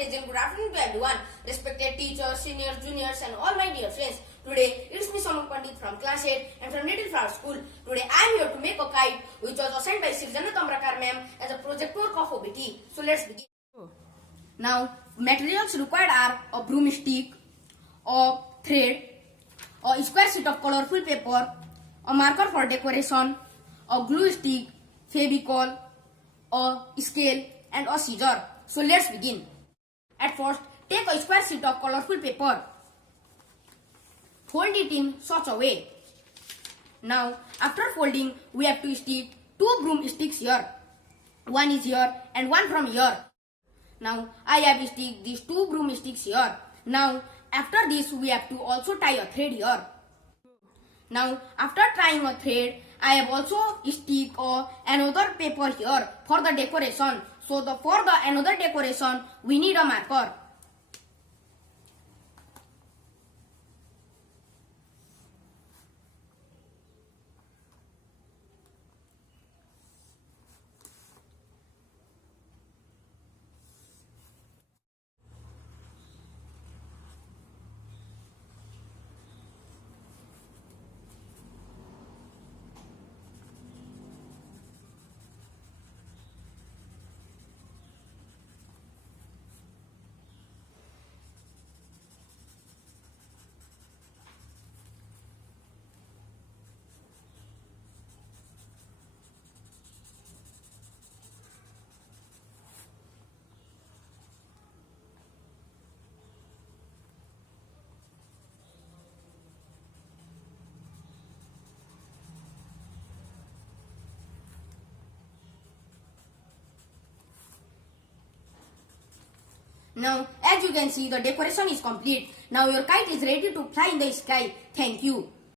present. Good afternoon to everyone. Respected teachers, seniors, juniors and all my dear friends. Today it's me Samyog Pandit from class 8 and from Little Flower School. Today I am here to make a kite which was assigned by Srijana Tamrakar ma'am as a project work of OBTE. So let's begin. Now materials required are a broomstick, a thread, a square sheet of colorful paper, a marker for decoration, a glue stick, Fevicol, a scale and a scissor. So let's begin. At first, take a square sheet of colorful paper. Fold it in such a way. Now, after folding, we have to stick two broomsticks here. One is here and one from here. Now, I have stick these two broomsticks here. Now, after this, we have to also tie a thread here. Now, after tying a thread, I have also stick another paper here for the decoration. So, for the another decoration, we need a marker. Now, as you can see, the decoration is complete. Now your kite is ready to fly in the sky. Thank you.